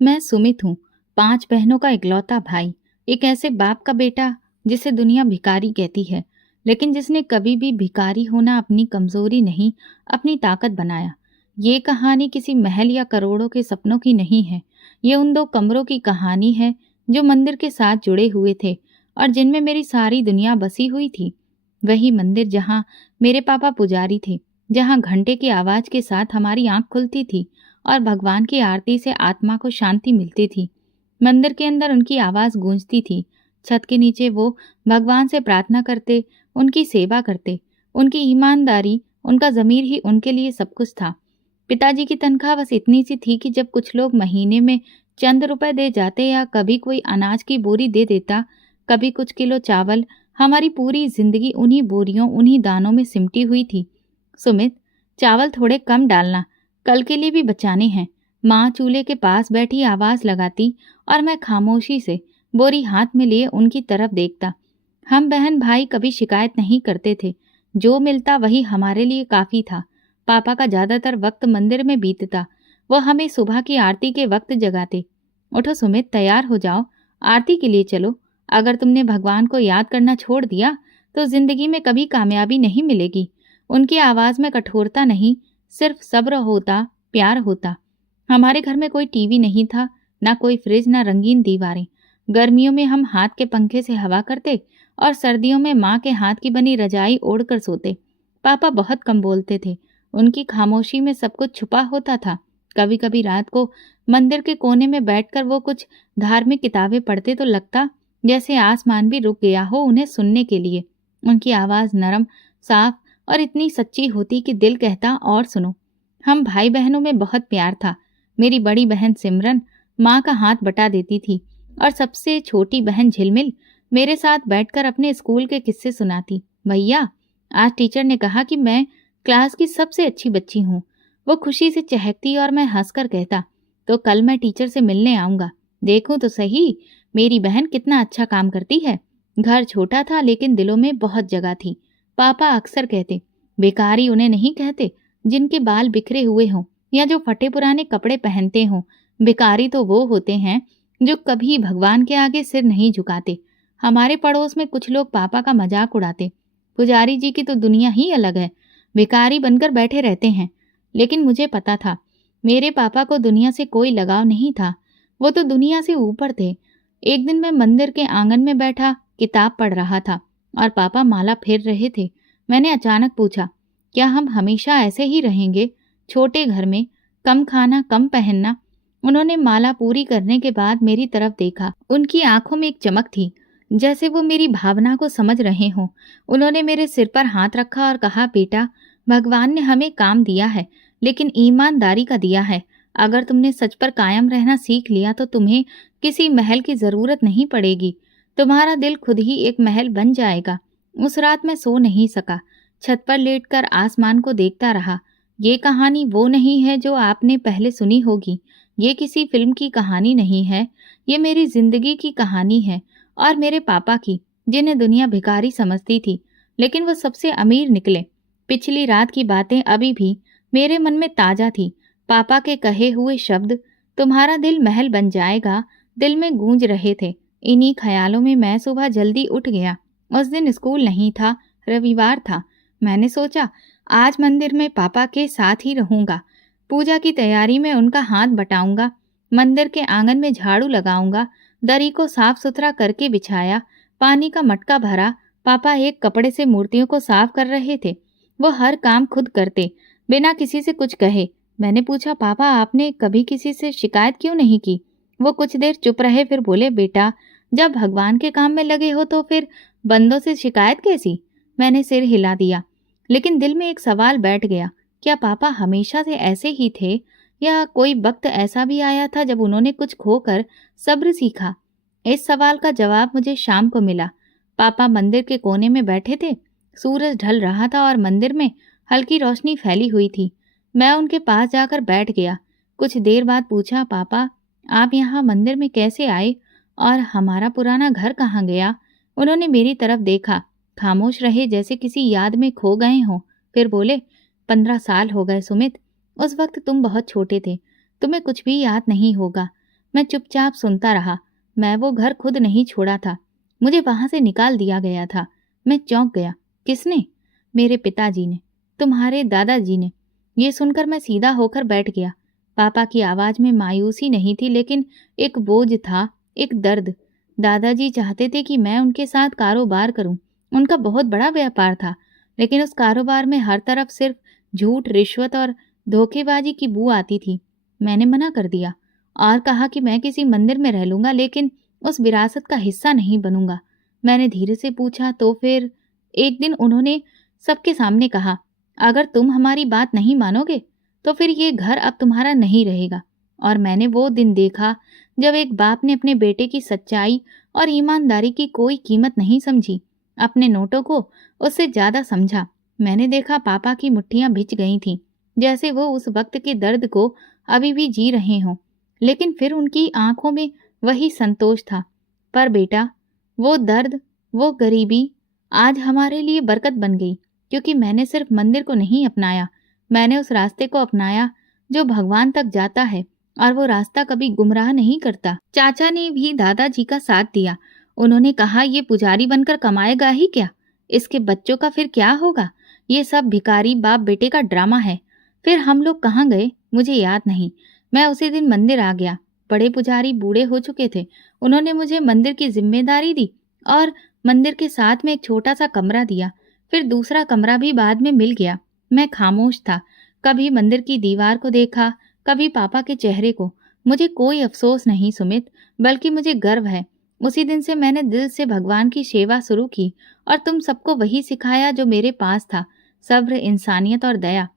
मैं सुमित हूँ, 5 बहनों का इकलौता भाई। एक ऐसे बाप का बेटा जिसे दुनिया भिखारी कहती है, लेकिन जिसने कभी भी भिखारी होना अपनी कमज़ोरी नहीं, अपनी ताकत बनाया। ये कहानी किसी महल या करोड़ों के सपनों की नहीं है। ये उन 2 कमरों की कहानी है जो मंदिर के साथ जुड़े हुए थे और जिनमें मेरी सारी दुनिया बसी हुई थी। वही मंदिर जहाँ मेरे पापा पुजारी थे, जहाँ घंटे की आवाज़ के साथ हमारी आँख खुलती थी और भगवान की आरती से आत्मा को शांति मिलती थी। मंदिर के अंदर उनकी आवाज़ गूंजती थी। छत के नीचे वो भगवान से प्रार्थना करते, उनकी सेवा करते। उनकी ईमानदारी, उनका ज़मीर ही उनके लिए सब कुछ था। पिताजी की तनख्वाह बस इतनी सी थी कि जब कुछ लोग महीने में चंद रुपए दे जाते या कभी कोई अनाज की बोरी दे देता, कभी कुछ किलो चावल, हमारी पूरी जिंदगी उन्हीं बोरियों, उन्हीं दानों में सिमटी हुई थी। सुमित, चावल थोड़े कम डालना, कल के लिए भी बचाने हैं। माँ चूल्हे के पास बैठी आवाज लगाती और मैं खामोशी से बोरी हाथ में लिए उनकी तरफ देखता। हम बहन भाई कभी शिकायत नहीं करते थे। जो मिलता वही हमारे लिए काफी था। पापा का ज्यादातर वक्त मंदिर में बीतता। वो हमें सुबह की आरती के वक्त जगाते। उठो सुमित, तैयार हो जाओ, आरती के लिए चलो। अगर तुमने भगवान को याद करना छोड़ दिया तो जिंदगी में कभी कामयाबी नहीं मिलेगी। उनकी आवाज में कठोरता नहीं, सिर्फ सब्र होता, प्यार होता। हमारे घर में कोई टीवी नहीं था, ना कोई फ्रिज, ना रंगीन दीवारें। गर्मियों में हम हाथ के पंखे से हवा करते और सर्दियों में माँ के हाथ की बनी रजाई ओढ़कर सोते। पापा बहुत कम बोलते थे। उनकी खामोशी में सब कुछ छुपा होता था। कभी कभी रात को मंदिर के कोने में बैठकर वो कुछ धार्मिक किताबें पढ़ते तो लगता जैसे आसमान भी रुक गया हो उन्हें सुनने के लिए। उनकी आवाज नरम, साफ और इतनी सच्ची होती कि दिल कहता और सुनो। हम भाई बहनों में बहुत प्यार था। मेरी बड़ी बहन सिमरन माँ का हाथ बटा देती थी और सबसे छोटी बहन झिलमिल मेरे साथ बैठकर अपने स्कूल के किस्से सुनाती। भैया, आज टीचर ने कहा कि मैं क्लास की सबसे अच्छी बच्ची हूँ। वो खुशी से चहकती और मैं हंसकर कहता, तो कल मैं टीचर से मिलने आऊंगा। देखूं तो सही मेरी बहन कितना अच्छा काम करती है। घर छोटा था लेकिन दिलों में बहुत जगह थी। पापा अक्सर कहते, भिखारी उन्हें नहीं कहते जिनके बाल बिखरे हुए हों या जो फटे पुराने कपड़े पहनते हों। भिखारी तो वो होते हैं जो कभी भगवान के आगे सिर नहीं झुकाते। हमारे पड़ोस में कुछ लोग पापा का मजाक उड़ाते, पुजारी जी की तो दुनिया ही अलग है, भिखारी बनकर बैठे रहते हैं। लेकिन मुझे पता था मेरे पापा को दुनिया से कोई लगाव नहीं था। वो तो दुनिया से ऊपर थे। एक दिन मैं मंदिर के आंगन में बैठा किताब पढ़ रहा था और पापा माला फेर रहे थे। मैंने अचानक पूछा, क्या हम हमेशा ऐसे ही रहेंगे, छोटे घर में, कम खाना, कम पहनना? उन्होंने माला पूरी करने के बाद मेरी तरफ देखा। उनकी आंखों में एक चमक थी, जैसे वो मेरी भावना को समझ रहे हों। उन्होंने मेरे सिर पर हाथ रखा और कहा, बेटा, भगवान ने हमें काम दिया है, लेकिन ईमानदारी का दिया है। अगर तुमने सच पर कायम रहना सीख लिया तो तुम्हें किसी महल की जरूरत नहीं पड़ेगी। तुम्हारा दिल खुद ही एक महल बन जाएगा। उस रात मैं सो नहीं सका। छत पर लेटकर आसमान को देखता रहा। ये कहानी वो नहीं है जो आपने पहले सुनी होगी। ये किसी फिल्म की कहानी नहीं है। ये मेरी जिंदगी की कहानी है और मेरे पापा की, जिन्हें दुनिया भिखारी समझती थी, लेकिन वो सबसे अमीर निकले। पिछली रात की बातें अभी भी मेरे मन में ताजा थी। पापा के कहे हुए शब्द, तुम्हारा दिल महल बन जाएगा, दिल में गूंज रहे थे। इन्हीं ख्यालों में मैं सुबह जल्दी उठ गया। उस दिन स्कूल नहीं था, रविवार था। मैंने सोचा आज मंदिर में पापा के साथ ही रहूंगा। पूजा की तैयारी में उनका हाथ बटाऊंगा। मंदिर के आंगन में झाड़ू लगाऊंगा। दरी को साफ सुथरा करके बिछाया। पानी का मटका भरा। पापा एक कपड़े से मूर्तियों को साफ कर रहे थे। वो हर काम खुद करते, बिना किसी से कुछ कहे। मैंने पूछा, पापा, आपने कभी किसी से शिकायत क्यों नहीं की? वो कुछ देर चुप रहे, फिर बोले, बेटा, जब भगवान के काम में लगे हो तो फिर बंदों से शिकायत कैसी? मैंने सिर हिला दिया, लेकिन दिल में एक सवाल बैठ गया, क्या पापा हमेशा से ऐसे ही थे या कोई वक्त ऐसा भी आया था जब उन्होंने कुछ खोकर सब्र सीखा? इस सवाल का जवाब मुझे शाम को मिला। पापा मंदिर के कोने में बैठे थे। सूरज ढल रहा था और मंदिर में हल्की रोशनी फैली हुई थी। मैं उनके पास जाकर बैठ गया। कुछ देर बाद पूछा, पापा, आप यहाँ मंदिर में कैसे आए और हमारा पुराना घर कहाँ गया? उन्होंने मेरी तरफ देखा, खामोश रहे जैसे किसी याद में खो गए हों। फिर बोले, 15 साल हो गए सुमित। उस वक्त तुम बहुत छोटे थे, तुम्हें कुछ भी याद नहीं होगा। मैं चुपचाप सुनता रहा। मैं वो घर खुद नहीं छोड़ा था, मुझे वहां से निकाल दिया गया था। मैं चौंक गया। किसने? मेरे पिताजी ने, तुम्हारे दादाजी ने। ये सुनकर मैं सीधा होकर बैठ गया। पापा की आवाज में मायूसी नहीं थी, लेकिन एक बोझ था, एक दर्द। दादाजी चाहते थे कि मैं उनके साथ कारोबार करूं। उनका बहुत बड़ा व्यापार था, लेकिन उस कारोबार में हर तरफ सिर्फ झूठ, रिश्वत और धोखेबाजी की बू आती थी। मैंने मना कर दिया और कहा कि मैं किसी मंदिर में रह लूंगा, लेकिन उस विरासत का हिस्सा नहीं बनूंगा। मैंने धीरे से पूछा, तो फिर? एक दिन उन्होंने सबके सामने कहा, अगर तुम हमारी बात नहीं मानोगे तो फिर ये घर अब तुम्हारा नहीं रहेगा। और मैंने वो दिन देखा जब एक बाप ने अपने बेटे की सच्चाई और ईमानदारी की कोई कीमत नहीं समझी, अपने नोटों को उससे ज्यादा समझा। मैंने देखा पापा की मुट्ठियां भिज गई थीं, जैसे वो उस वक्त के दर्द को अभी भी जी रहे हों। लेकिन फिर उनकी आंखों में वही संतोष था। पर बेटा, वो दर्द, वो गरीबी आज हमारे लिए बरकत बन गई, क्योंकि मैंने सिर्फ मंदिर को नहीं अपनाया, मैंने उस रास्ते को अपनाया जो भगवान तक जाता है, और वो रास्ता कभी गुमराह नहीं करता। चाचा ने भी दादाजी का साथ दिया। उन्होंने कहा, ये पुजारी बनकर कमाएगा ही क्या? इसके बच्चों का फिर क्या होगा? ये सब भिखारी बाप बेटे का ड्रामा है। फिर हम लोग कहाँ गए मुझे याद नहीं। मैं उसी दिन मंदिर आ गया। बड़े पुजारी बूढ़े हो चुके थे। उन्होंने मुझे मंदिर की जिम्मेदारी दी और मंदिर के साथ में एक छोटा सा कमरा दिया। फिर दूसरा कमरा भी बाद में मिल गया। मैं खामोश था। कभी मंदिर की दीवार को देखा, कभी पापा के चेहरे को। मुझे कोई अफसोस नहीं सुमित, बल्कि मुझे गर्व है। उसी दिन से मैंने दिल से भगवान की सेवा शुरू की और तुम सबको वही सिखाया जो मेरे पास था, सब्र, इंसानियत और दया।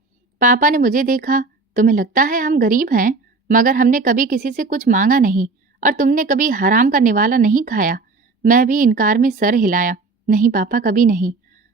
पापा ने मुझे देखा, तुम्हें लगता है हम गरीब हैं, मगर हमने कभी किसी से कुछ मांगा नहीं, और तुमने कभी हराम का निवाला नहीं खाया। मैं भी इनकार में सर हिलाया, नहीं पापा, कभी नहीं।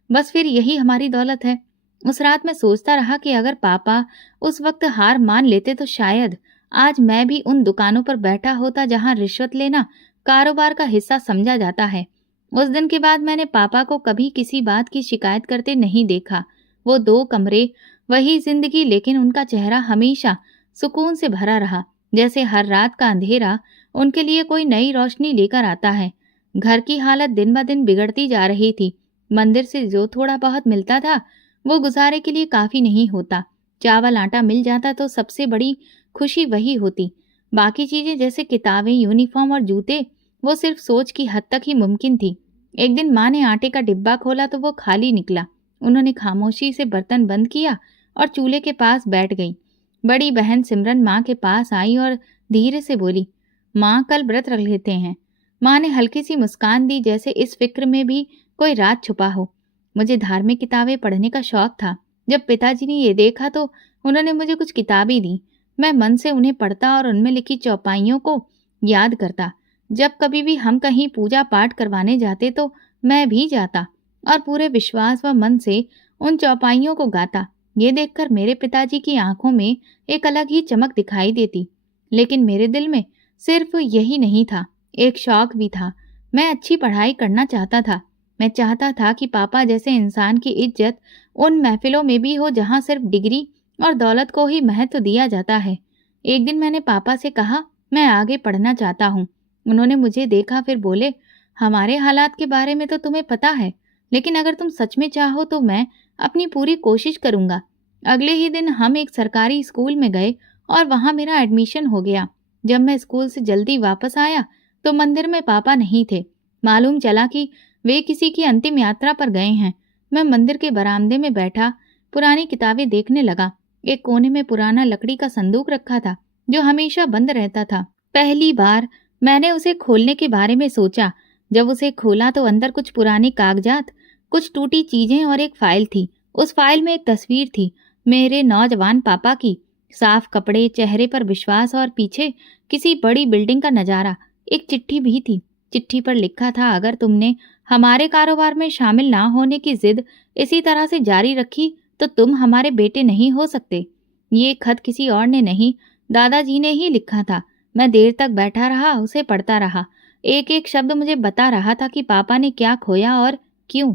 बस फिर यही हमारी दौलत है। उस रात मैं सोचता रहा कि अगर पापा उस वक्त हार मान लेते तो शायद आज मैं भी उन दुकानों पर बैठा होता जहां रिश्वत लेना कारोबार का हिस्सा समझा जाता है। उस दिन के बाद मैंने पापा को कभी किसी बात की शिकायत करते नहीं देखा। वो 2 कमरे, वही जिंदगी, लेकिन उनका चेहरा हमेशा सुकून से भरा रहा, जैसे हर रात का अंधेरा उनके लिए कोई नई रोशनी लेकर आता है। घर की हालत दिन ब दिन बिगड़ती जा रही थी। मंदिर से जो थोड़ा बहुत मिलता था वो गुजारे के लिए काफी नहीं होता। चावल आटा मिल जाता तो सबसे बड़ी खुशी वही होती। बाकी चीजें जैसे किताबें, यूनिफॉर्म और जूते, वो सिर्फ सोच की हद तक ही मुमकिन थी। एक दिन माँ ने आटे का डिब्बा खोला तो वो खाली निकला। उन्होंने खामोशी से बर्तन बंद किया और चूल्हे के पास बैठ गई। बड़ी बहन सिमरन माँ के पास आई और धीरे से बोली, माँ कल व्रत रख लेते हैं। माँ ने हल्की सी मुस्कान दी, जैसे इस फिक्र में भी कोई राज छुपा हो। मुझे धार्मिक किताबें पढ़ने का शौक था। जब पिताजी ने ये देखा तो उन्होंने मुझे कुछ किताबें दी। मैं मन से उन्हें पढ़ता और उनमें लिखी चौपाइयों को याद करता। जब कभी भी हम कहीं पूजा पाठ करवाने जाते तो मैं भी जाता और पूरे विश्वास व मन से उन चौपाइयों को गाता। ये देखकर मेरे पिताजी की आंखों में एक अलग ही चमक दिखाई देती। लेकिन मेरे दिल में सिर्फ यही नहीं था, एक शौक भी था। मैं अच्छी पढ़ाई करना चाहता था। मैं चाहता था कि पापा जैसे इंसान की इज्जत उन महफिलों में भी हो जहां सिर्फ डिग्री और दौलत को ही महत्व दिया जाता है। एक दिन मैंने पापा से कहा, मैं आगे पढ़ना चाहता हूँ। उन्होंने मुझे देखा, फिर बोले, हमारे हालात के बारे में तो तुम्हें पता है, लेकिन अगर तुम सच में चाहो तो मैं अपनी पूरी कोशिश करूंगा। अगले ही दिन हम एक सरकारी स्कूल में गए और वहां मेरा एडमिशन हो गया। जब मैं स्कूल से जल्दी वापस आया तो मंदिर में पापा नहीं थे। मालूम चला कि वे किसी की अंतिम यात्रा पर गए हैं। मैं मंदिर के बरामदे में बैठा पुरानी किताबें देखने लगा। एक कोने में पुराना लकड़ी का संदूक रखा था जो हमेशा बंद रहता था। पहली बार मैंने उसे खोलने के बारे में सोचा। जब उसे खोला तो अंदर कुछ पुराने कागजात, कुछ टूटी चीजें और एक फाइल थी। उस फाइल में एक तस्वीर थी, मेरे नौजवान पापा की। साफ कपड़े, चेहरे पर विश्वास और पीछे किसी बड़ी बिल्डिंग का नजारा। एक चिट्ठी भी थी। चिट्ठी पर लिखा था, अगर तुमने हमारे कारोबार में शामिल ना होने की जिद इसी तरह से जारी रखी तो तुम हमारे बेटे नहीं हो सकते। ये खत किसी और ने नहीं, दादाजी ने ही लिखा था। मैं देर तक बैठा रहा, उसे पढ़ता रहा। एक एक शब्द मुझे बता रहा था कि पापा ने क्या खोया और क्यों।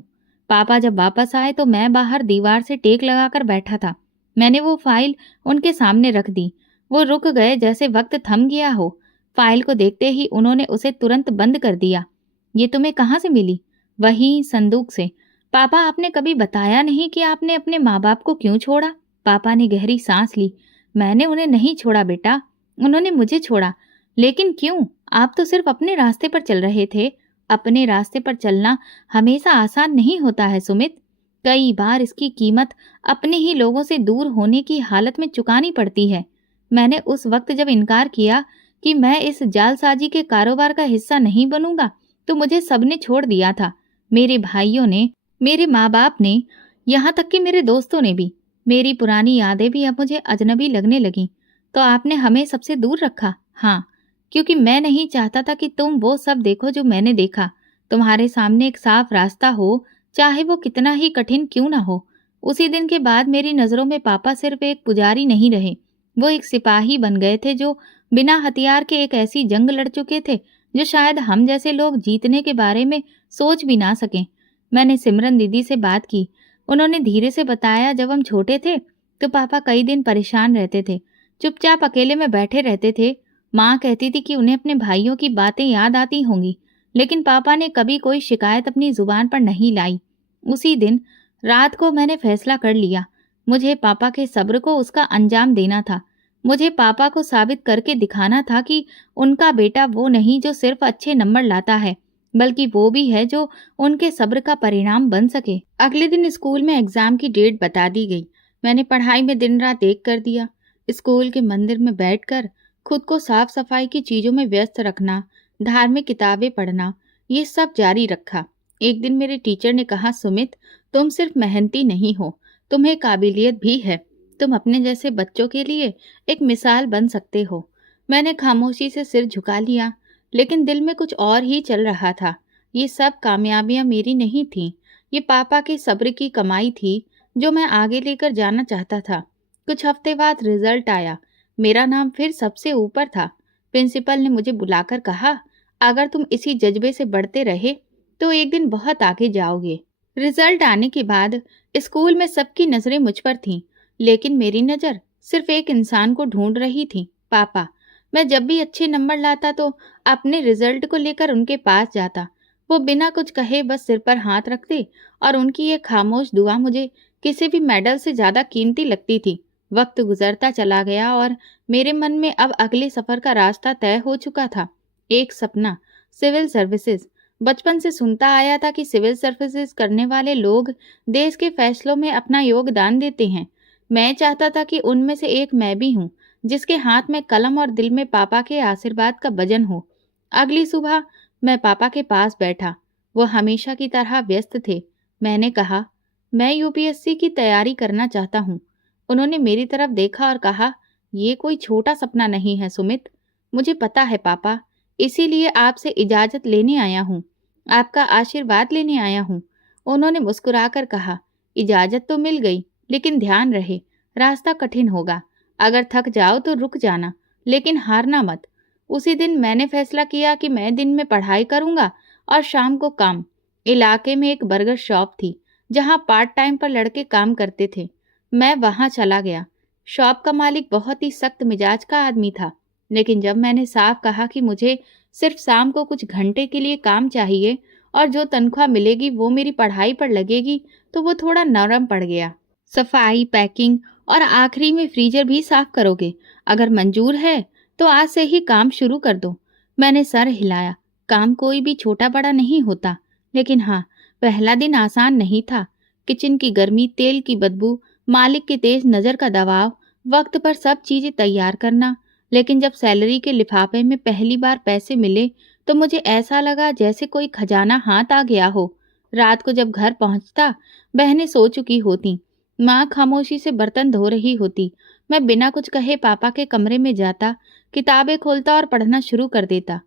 पापा जब वापस आए तो मैं बाहर दीवार से टेक लगाकर बैठा था। मैंने वो फाइल उनके सामने रख दी। वो रुक गए, जैसे वक्त थम गया हो। फाइल को देखते ही उन्होंने उसे तुरंत बंद कर दिया। ये तुम्हें कहाँ से मिली? वही संदूक से। पापा, आपने कभी बताया नहीं कि आपने अपने माँ बाप को क्यों छोड़ा? पापा ने गहरी सांस ली। मैंने उन्हें नहीं छोड़ा बेटा, उन्होंने मुझे छोड़ा। लेकिन क्यों? आप तो सिर्फ अपने रास्ते पर चल रहे थे। अपने रास्ते पर चलना हमेशा आसान नहीं होता है सुमित। कई बार इसकी कीमत अपने ही लोगों से दूर होने की हालत में चुकानी पड़ती है। मैंने उस वक्त जब इनकार किया कि मैं इस जालसाजी के कारोबार का हिस्सा नहीं बनूंगा, तो मुझे सबने छोड़ दिया था। मेरे भाइयों ने, मेरे माँ बाप ने, यहाँ तक कि मेरे दोस्तों ने भी। मेरी पुरानी यादें भी अब मुझे अजनबी लगने लगीं। तो आपने हमें सबसे दूर रखा? हाँ, क्योंकि मैं नहीं चाहता था कि तुम वो सब देखो जो मैंने देखा। तुम्हारे सामने एक साफ रास्ता हो, चाहे वो कितना ही कठिन क्यों ना हो। उसी दिन के बाद मेरी नज़रों में पापा सिर्फ एक पुजारी नहीं रहे, वो एक सिपाही बन गए थे जो बिना हथियार के एक ऐसी जंग लड़ चुके थे जो शायद हम जैसे लोग जीतने के बारे में सोच भी ना सकें। मैंने सिमरन दीदी से बात की। उन्होंने धीरे से बताया, जब हम छोटे थे तो पापा कई दिन परेशान रहते थे, चुपचाप अकेले में बैठे रहते थे। माँ कहती थी कि उन्हें अपने भाइयों की बातें याद आती होंगी, लेकिन पापा ने कभी कोई शिकायत अपनी जुबान पर नहीं लाई। उसी दिन रात को मैंने फैसला कर लिया, मुझे पापा के सब्र को उसका अंजाम देना था। मुझे पापा को साबित करके दिखाना था कि उनका बेटा वो नहीं जो सिर्फ अच्छे नंबर लाता है, बल्कि वो भी है जो उनके सब्र का परिणाम बन सके। अगले दिन स्कूल में एग्जाम की डेट बता दी गई। मैंने पढ़ाई में दिन रात एक कर दिया। स्कूल के मंदिर में बैठकर खुद को साफ सफाई की चीजों में व्यस्त रखना, धार्मिक किताबें पढ़ना, ये सब जारी रखा। एक दिन मेरे टीचर ने कहा, सुमित, तुम सिर्फ मेहनती नहीं हो, तुम्हें काबिलियत भी है। तुम अपने जैसे बच्चों के लिए एक मिसाल बन सकते हो। मैंने खामोशी से सिर झुका लिया, लेकिन दिल में कुछ और ही चल रहा था। ये सब कामयाबियां मेरी नहीं थीं, ये पापा के सब्र की कमाई थी जो मैं आगे लेकर जाना चाहता था। कुछ हफ्ते बाद रिजल्ट आया। मेरा नाम फिर सबसे ऊपर था। प्रिंसिपल ने मुझे बुलाकर कहा, अगर तुम इसी जज्बे से बढ़ते रहे तो एक दिन बहुत आगे जाओगे। रिजल्ट आने के बाद स्कूल में सबकी नजरें मुझ पर थीं, लेकिन मेरी नजर सिर्फ एक इंसान को ढूंढ रही थी, पापा। मैं जब भी अच्छे नंबर लाता तो अपने रिजल्ट को लेकर उनके पास जाता। वो बिना कुछ कहे बस सिर पर हाथ रखते और उनकी ये खामोश दुआ मुझे किसी भी मेडल से ज्यादा कीमती लगती थी। वक्त गुजरता चला गया और मेरे मन में अब अगले सफर का रास्ता तय हो चुका था। एक सपना, सिविल सर्विसेज। बचपन से सुनता आया था कि सिविल सर्विसेज करने वाले लोग देश के फैसलों में अपना योगदान देते हैं। मैं चाहता था कि उनमें से एक मैं भी हूँ, जिसके हाथ में कलम और दिल में पापा के आशीर्वाद का वजन हो। अगली सुबह मैं पापा के पास बैठा। वो हमेशा की तरह व्यस्त थे। मैंने कहा, मैं यूपीएससी की तैयारी करना चाहता हूँ। उन्होंने मेरी तरफ देखा और कहा, ये कोई छोटा सपना नहीं है सुमित। मुझे पता है पापा, इसीलिए आपसे इजाजत लेने आया हूँ, आपका आशीर्वाद लेने आया हूँ। उन्होंने मुस्कुराकर कहा, इजाजत तो मिल गई, लेकिन ध्यान रहे, रास्ता कठिन होगा। अगर थक जाओ तो रुक जाना, लेकिन हारना मत। उसी दिन मैंने फैसला किया कि मैं दिन में पढ़ाई करूंगा और शाम को काम। इलाके में एक बर्गर शॉप थी जहां पार्ट टाइम पर लड़के काम करते थे। मैं वहां चला गया। शॉप का मालिक बहुत ही सख्त मिजाज का आदमी था, लेकिन जब मैंने साफ कहा कि मुझे सिर्फ शाम को कुछ घंटे के लिए काम चाहिए और जो तनख्वाह मिलेगी वो मेरी पढ़ाई पर लगेगी, तो वो थोड़ा नरम पड़ गया। सफाई, पैकिंग और आखिरी में फ्रीजर भी साफ करोगे। अगर मंजूर है तो आज से ही काम शुरू कर दो। मैंने सर हिलाया। काम कोई भी छोटा बड़ा नहीं होता, लेकिन हाँ, पहला दिन आसान नहीं था। किचन की गर्मी, तेल की बदबू, मालिक की तेज नज़र का दबाव, वक्त पर सब चीजें तैयार करना। लेकिन जब सैलरी के लिफाफे में पहली बार पैसे मिले तो मुझे ऐसा लगा जैसे कोई खजाना हाथ आ गया हो। रात को जब घर पहुंचता, बहनें सो चुकी होती, माँ खामोशी से बर्तन धो रही होती। मैं बिना कुछ कहे पापा के कमरे में जाता, किताबें खोलता और पढ़ना शुरू कर देता।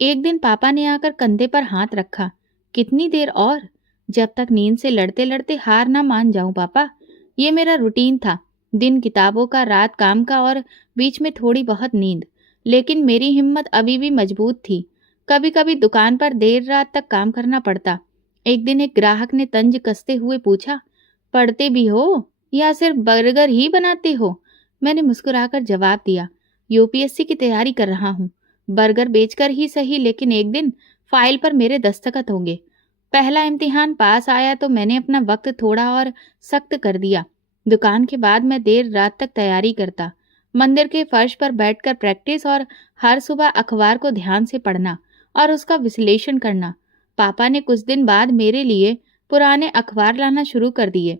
एक दिन पापा ने आकर कंधे पर हाथ रखा। कितनी देर और? जब तक नींद से लड़ते लड़ते हार ना मान जाऊं पापा। ये मेरा रूटीन था, दिन किताबों का, रात काम का और बीच में थोड़ी बहुत नींद। लेकिन मेरी हिम्मत अभी भी मजबूत थी। कभी कभी दुकान पर देर रात तक काम करना पड़ता। एक दिन एक ग्राहक ने तंज कसते हुए पूछा, पढ़ते भी हो या सिर्फ बर्गर ही बनाते हो? मैंने मुस्कुराकर जवाब दिया, यूपीएससी की तैयारी कर रहा हूँ। बर्गर बेचकर ही सही, लेकिन एक दिन फाइल पर मेरे दस्तखत होंगे। पहला इम्तिहान पास आया तो मैंने अपना वक्त थोड़ा और सख्त कर दिया। दुकान के बाद मैं देर रात तक तैयारी करता, मंदिर के फर्श पर बैठकर प्रैक्टिस और हर सुबह अखबार को ध्यान से पढ़ना और उसका विश्लेषण करना। पापा ने कुछ दिन बाद मेरे लिए पुराने अखबार लाना शुरू कर दिए।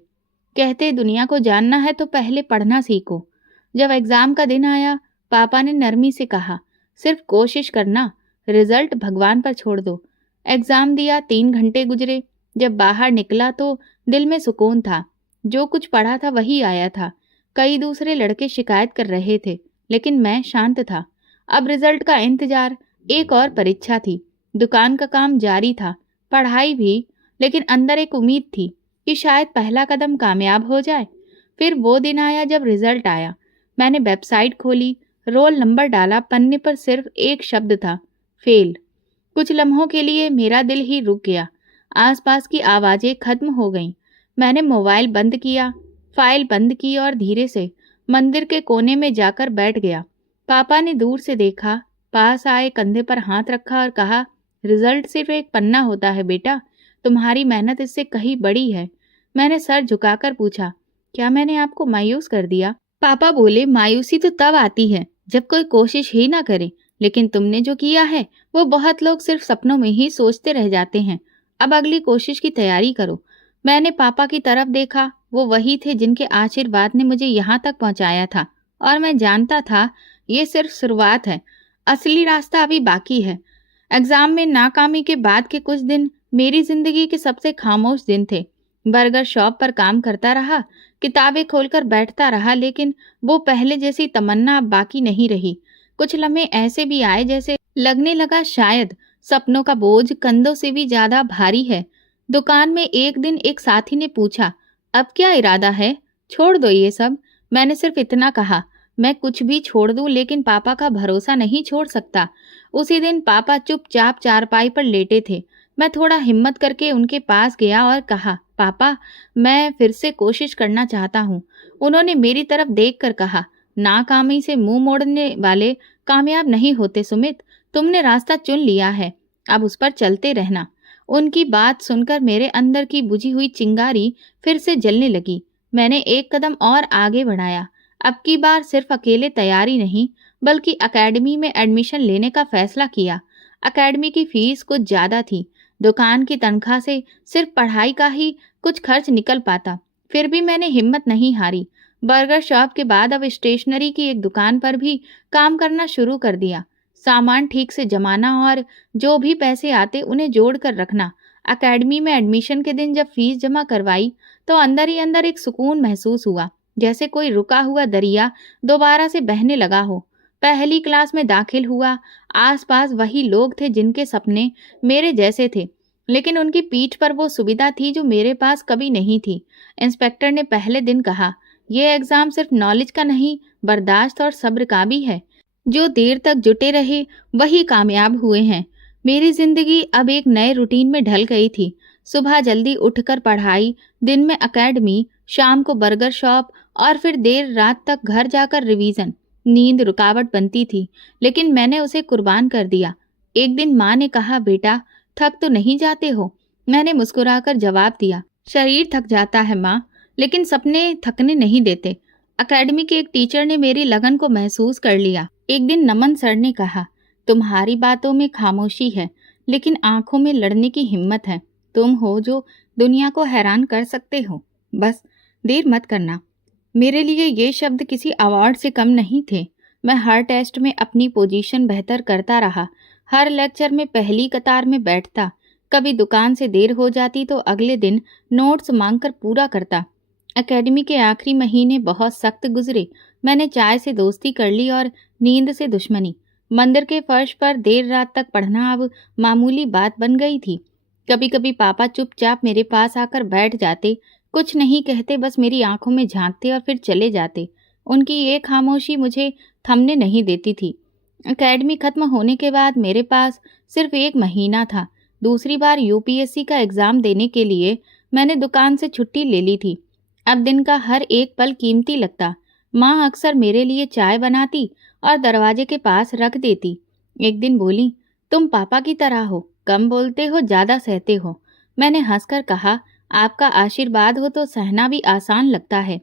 कहते, दुनिया को जानना है तो पहले पढ़ना सीखो। जब एग्जाम का दिन आया, पापा ने नरमी से कहा, सिर्फ कोशिश करना, रिजल्ट भगवान पर छोड़ दो। एग्जाम दिया, 3 घंटे गुजरे। जब बाहर निकला तो दिल में सुकून था। जो कुछ पढ़ा था वही आया था। कई दूसरे लड़के शिकायत कर रहे थे, लेकिन मैं शांत था। अब रिजल्ट का इंतजार। एक और परीक्षा थी। दुकान का काम जारी था, पढ़ाई भी, लेकिन अंदर एक उम्मीद थी कि शायद पहला कदम कामयाब हो जाए। फिर वो दिन आया जब रिजल्ट आया। मैंने वेबसाइट खोली, रोल नंबर डाला, पन्ने पर सिर्फ एक शब्द था, फेल। कुछ लम्हों के लिए मेरा दिल ही रुक गया। आसपास की आवाजें खत्म हो गईं। मैंने मोबाइल बंद किया, फाइल बंद की और धीरे से मंदिर के कोने में जाकर बैठ गया। पापा ने दूर से देखा, पास आए, कंधे पर हाथ रखा और कहा, रिजल्ट सिर्फ एक पन्ना होता है बेटा, तुम्हारी मेहनत इससे कहीं बड़ी है। मैंने सर झुकाकर पूछा, क्या मैंने आपको मायूस कर दिया? पापा बोले, मायूसी तो तब आती है जब कोई कोशिश ही ना करे, लेकिन तुमने जो किया है वो बहुत लोग सिर्फ सपनों में ही सोचते रह जाते हैं। अब अगली कोशिश की तैयारी करो। मैंने पापा की तरफ देखा। वो वही थे जिनके आशीर्वाद ने मुझे यहाँ तक पहुँचाया था, और मैं जानता था ये सिर्फ शुरुआत है, असली रास्ता अभी बाकी है। एग्जाम में नाकामी के बाद के कुछ दिन मेरी जिंदगी के सबसे खामोश दिन थे। बर्गर शॉप पर काम करता रहा, किताबें खोलकर बैठता रहा, लेकिन वो पहले जैसी तमन्ना अब बाकी नहीं रही। कुछ लम्हे ऐसे भी आए जैसे लगने लगा शायद सपनों का बोझ कंधों से भी ज्यादा भारी है। दुकान में एक दिन एक साथी ने पूछा, अब क्या इरादा है? छोड़ दो ये सब। मैंने सिर्फ इतना कहा, मैं कुछ भी छोड़ दूं, लेकिन पापा का भरोसा नहीं छोड़ सकता। उसी दिन पापा चुपचाप चारपाई पर लेटे थे। मैं थोड़ा हिम्मत करके उनके पास गया और कहा, पापा, मैं फिर से कोशिश करना चाहता हूँ। उन्होंने मेरी तरफ देखकर कहा, नाकामी से मुंह मोड़ने वाले कामयाब नहीं होते सुमित, तुमने रास्ता चुन लिया है, अब उस पर चलते रहना। उनकी बात सुनकर मेरे अंदर की बुझी हुई चिंगारी फिर से जलने लगी। मैंने एक कदम और आगे बढ़ाया। अब की बार सिर्फ अकेले तैयारी नहीं, बल्कि एकेडमी में एडमिशन लेने का फैसला किया। एकेडमी की फीस कुछ ज़्यादा थी। दुकान की तनख्वाह से सिर्फ पढ़ाई का ही कुछ खर्च निकल पाता। फिर भी मैंने हिम्मत नहीं हारी। बर्गर शॉप के बाद अब स्टेशनरी की एक दुकान पर भी काम करना शुरू कर दिया। सामान ठीक से जमाना और जो भी पैसे आते उन्हें जोड़ कर रखना। एकेडमी में एडमिशन के दिन जब फीस जमा करवाई तो अंदर ही अंदर एक सुकून महसूस हुआ, जैसे कोई रुका हुआ दरिया दोबारा से बहने लगा हो। पहली क्लास में दाखिल हुआ। आसपास वही लोग थे जिनके सपने मेरे जैसे थे, लेकिन उनकी पीठ पर वो सुविधा थी जो मेरे पास कभी नहीं थी। इंस्पेक्टर ने पहले दिन कहा, ये एग्जाम सिर्फ नॉलेज का नहीं, बर्दाश्त और सब्र का भी है। जो देर तक जुटे रहे वही कामयाब हुए हैं। मेरी जिंदगी अब एक नए रूटीन में ढल गई थी। सुबह जल्दी उठकर पढ़ाई, दिन में एकेडमी, शाम को बर्गर शॉप और फिर देर रात तक घर जाकर रिवीजन। नींद रुकावट बनती थी, लेकिन मैंने उसे कुर्बान कर दिया। एक दिन माँ ने कहा, बेटा थक तो नहीं जाते हो? मैंने मुस्कुराकर जवाब दिया, शरीर थक जाता है माँ, लेकिन सपने थकने नहीं देते। एकेडमी के एक टीचर ने मेरी लगन को महसूस कर लिया। एक दिन नमन सर ने कहा, तुम्हारी बातों में खामोशी है, लेकिन आंखों में लड़ने की हिम्मत है। तुम हो जो दुनिया को हैरान कर सकते हो, बस देर मत करना। मेरे लिए ये शब्द किसी अवार्ड से कम नहीं थे। मैं हर टेस्ट में अपनी पोजीशन बेहतर करता रहा। हर लेक्चर में पहली कतार में बैठता। कभी दुकान से देर हो जाती तो अगले दिन नोट्स मांगकर पूरा करता। एकेडमी के आखिरी महीने बहुत सख्त गुजरे। मैंने चाय से दोस्ती कर ली और नींद से दुश्मनी। मंदिर के फर्श पर देर रात तक पढ़ना अब मामूली बात बन गई थी। कभी कभी पापा चुपचाप मेरे पास आकर बैठ जाते, कुछ नहीं कहते, बस मेरी आंखों में झांकते और फिर चले जाते। उनकी ये खामोशी मुझे थमने नहीं देती थी। एकेडमी खत्म होने के बाद मेरे पास सिर्फ 1 महीना था। दूसरी बार यूपीएससी का एग्ज़ाम देने के लिए मैंने दुकान से छुट्टी ले ली थी। अब दिन का हर एक पल कीमती लगता। माँ अक्सर मेरे लिए चाय बनाती और दरवाजे के पास रख देती। एक दिन बोली, तुम पापा की तरह हो, कम बोलते हो, ज्यादा सहते हो। मैंने हंसकर कहा, आपका आशीर्वाद हो तो सहना भी आसान लगता है।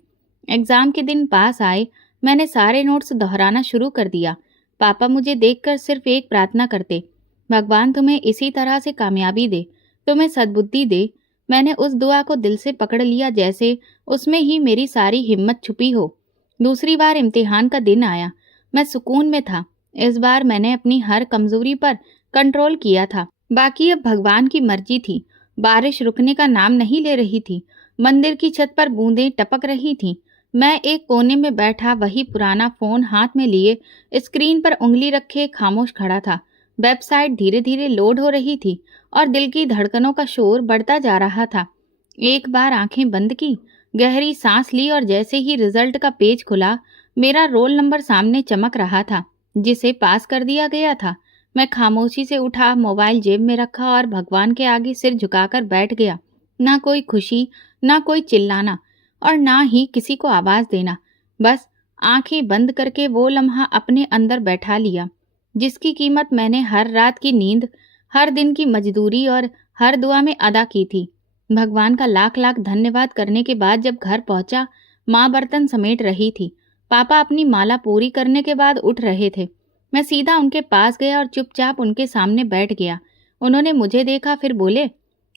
एग्जाम के दिन पास आए, मैंने सारे नोट्स दोहराना शुरू कर दिया। पापा मुझे देखकर सिर्फ एक प्रार्थना करते, भगवान तुम्हें इसी तरह से कामयाबी दे, तुम्हें सद्बुद्धि दे। मैंने उस दुआ को दिल से पकड़ लिया जैसे उसमें ही मेरी सारी हिम्मत छुपी हो। दूसरी बार इम्तिहान का दिन आया। मैं सुकून में था। इस बार मैंने अपनी हर कमजोरी पर कंट्रोल किया था। बाकी अब भगवान की मर्जी थी। बारिश रुकने का नाम नहीं ले रही थी। मंदिर की छत पर बूंदें टपक रही थीं। मैं एक कोने में बैठा वही पुराना फोन हाथ में लिए स्क्रीन पर उंगली रखे खामोश खड़ा था। वेबसाइट धीरे धीरे लोड हो रही थी और दिल की धड़कनों का शोर बढ़ता जा रहा था। एक बार आंखें बंद की, गहरी सांस ली और जैसे ही रिजल्ट का पेज खुला, मेरा रोल नंबर सामने चमक रहा था, जिसे पास कर दिया गया था। मैं खामोशी से उठा, मोबाइल जेब में रखा और भगवान के आगे सिर झुकाकर बैठ गया। ना कोई खुशी, ना कोई चिल्लाना और ना ही किसी को आवाज देना। बस आंखें बंद करके वो लम्हा अपने अंदर बैठा लिया, जिसकी कीमत मैंने हर रात की नींद, हर दिन की मजदूरी और हर दुआ में अदा की थी। भगवान का लाख लाख धन्यवाद करने के बाद जब घर पहुंचा, माँ बर्तन समेट रही थी। पापा अपनी माला पूरी करने के बाद उठ रहे थे। मैं सीधा उनके पास गया और चुपचाप उनके सामने बैठ गया। उन्होंने मुझे देखा, फिर बोले,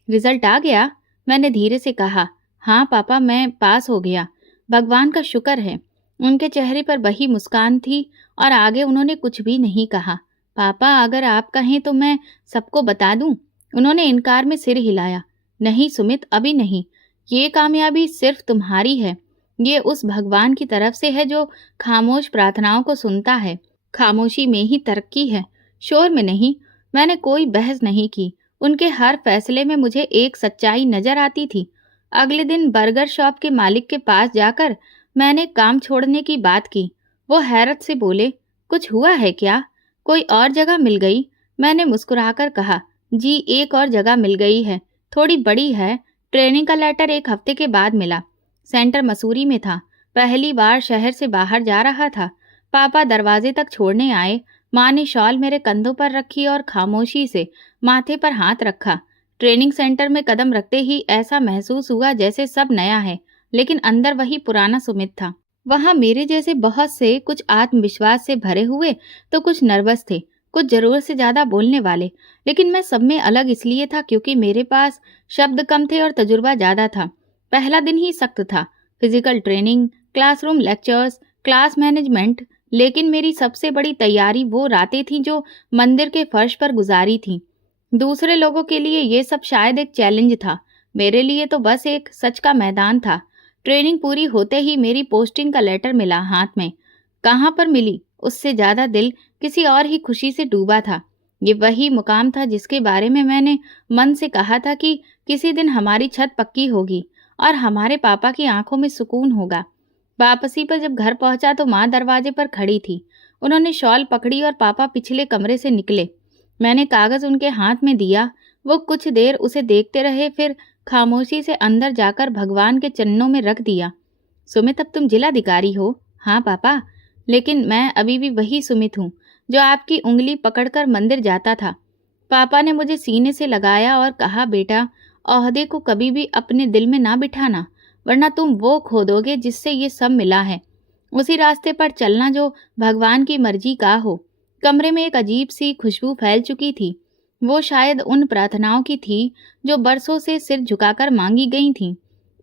रिजल्ट आ गया? मैंने धीरे से कहा, हाँ पापा, मैं पास हो गया, भगवान का शुक्र है। उनके चेहरे पर वही मुस्कान थी और आगे उन्होंने कुछ भी नहीं कहा। पापा, अगर आप कहें तो मैं सबको बता दूं? उन्होंने इनकार में सिर हिलाया। नहीं सुमित, अभी नहीं। ये कामयाबी सिर्फ तुम्हारी है। ये उस भगवान की तरफ से है जो खामोश प्रार्थनाओं को सुनता है। खामोशी में ही तरक्की है, शोर में नहीं। मैंने कोई बहस नहीं की। उनके हर फैसले में मुझे एक सच्चाई नजर आती थी। अगले दिन बर्गर शॉप के मालिक के पास जाकर मैंने काम छोड़ने की बात की। वो हैरत से बोले, कुछ हुआ है क्या? कोई और जगह मिल गई? मैंने मुस्कुराकर कहा, जी एक और जगह मिल गई है, थोड़ी बड़ी है। ट्रेनिंग का लेटर एक हफ्ते के बाद मिला। सेंटर मसूरी में था। पहली बार शहर से बाहर जा रहा था। पापा दरवाजे तक छोड़ने आए। माँ ने शॉल मेरे कंधों पर रखी और खामोशी से माथे पर हाथ रखा। ट्रेनिंग सेंटर में कदम रखते ही ऐसा महसूस हुआ जैसे सब नया है, लेकिन अंदर वही पुराना सुमित था। वहां मेरे जैसे बहुत से, कुछ आत्मविश्वास से भरे हुए तो कुछ नर्वस थे, कुछ जरूरत से ज्यादा बोलने वाले। लेकिन मैं सब में अलग इसलिए था क्योंकि मेरे पास शब्द कम थे और तजुर्बा ज्यादा था। पहला दिन ही सख्त था। Physical training, classroom lectures, class management. लेकिन मेरी सबसे बड़ी तैयारी वो रातें थीं जो मंदिर के फर्श पर गुजारी थीं। दूसरे लोगों के लिए ये सब शायद एक चैलेंज था, मेरे लिए तो बस एक सच का मैदान था। ट्रेनिंग पूरी होते ही मेरी पोस्टिंग का लेटर मिला हाथ में। कहाँ पर मिली, उससे ज्यादा दिल किसी और ही खुशी से डूबा था। ये वही मुकाम था जिसके बारे में मैंने मन से कहा था कि किसी दिन हमारी छत पक्की होगी और हमारे पापा की आंखों में सुकून होगा। वापसी पर जब घर पहुंचा तो माँ दरवाजे पर खड़ी थी। उन्होंने शॉल पकड़ी और पापा पिछले कमरे से निकले। मैंने कागज उनके हाथ में दिया। वो कुछ देर उसे देखते रहे, फिर खामोशी से अंदर जाकर भगवान के चरणों में रख दिया। सुमित, अब तुम जिलाधिकारी हो? हाँ पापा, लेकिन मैं अभी भी वही सुमित हूँ जो आपकी उंगली पकड़कर मंदिर जाता था। पापा ने मुझे सीने से लगाया और कहा, बेटा, ओहदे को कभी भी अपने दिल में ना बिठाना, वरना तुम वो खो दोगे जिससे ये सब मिला है। उसी रास्ते पर चलना जो भगवान की मर्जी का हो। कमरे में एक अजीब सी खुशबू फैल चुकी थी। वो शायद उन प्रार्थनाओं की थी जो बरसों से सिर झुकाकर मांगी गई थीं।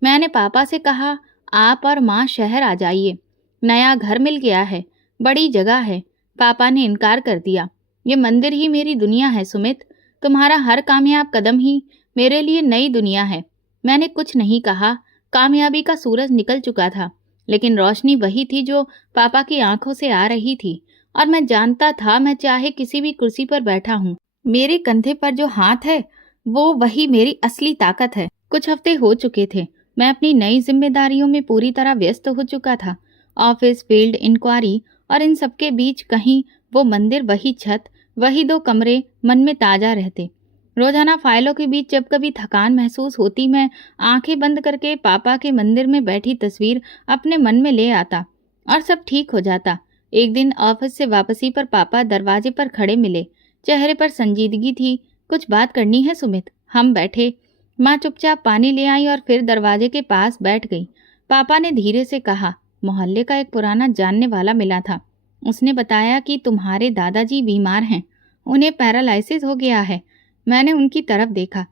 मैंने पापा से कहा, आप और माँ शहर आ जाइए, नया घर मिल गया है, बड़ी जगह है। पापा ने इनकार कर दिया। ये मंदिर ही मेरी दुनिया है सुमित, तुम्हारा हर कामयाब कदम ही मेरे लिए नई दुनिया है। मैंने कुछ नहीं कहा। कामयाबी का सूरज निकल चुका था, लेकिन रोशनी वही थी जो पापा की आंखों से आ रही थी। और मैं जानता था, मैं चाहे किसी भी कुर्सी पर बैठा हूँ, मेरे कंधे पर जो हाथ है वो वही मेरी असली ताकत है। कुछ हफ्ते हो चुके थे। मैं अपनी नई जिम्मेदारियों में पूरी तरह व्यस्त हो चुका था। ऑफिस, फील्ड, इंक्वायरी और इन सबके बीच कहीं वो मंदिर, वही छत, वही दो कमरे मन में ताजा रहते। रोजाना फाइलों के बीच जब कभी थकान महसूस होती, मैं आंखें बंद करके पापा के मंदिर में बैठी तस्वीर अपने मन में ले आता और सब ठीक हो जाता। एक दिन ऑफिस से वापसी पर पापा दरवाजे पर खड़े मिले। चेहरे पर संजीदगी थी। कुछ बात करनी है सुमित। हम बैठे। माँ चुपचाप पानी ले आई और फिर दरवाजे के पास बैठ गई। पापा ने धीरे से कहा, मोहल्ले का एक पुराना जानने वाला मिला था। उसने बताया कि तुम्हारे दादाजी बीमार हैं, उन्हें पैरालिसिस हो गया है। मैंने उनकी तरफ देखा।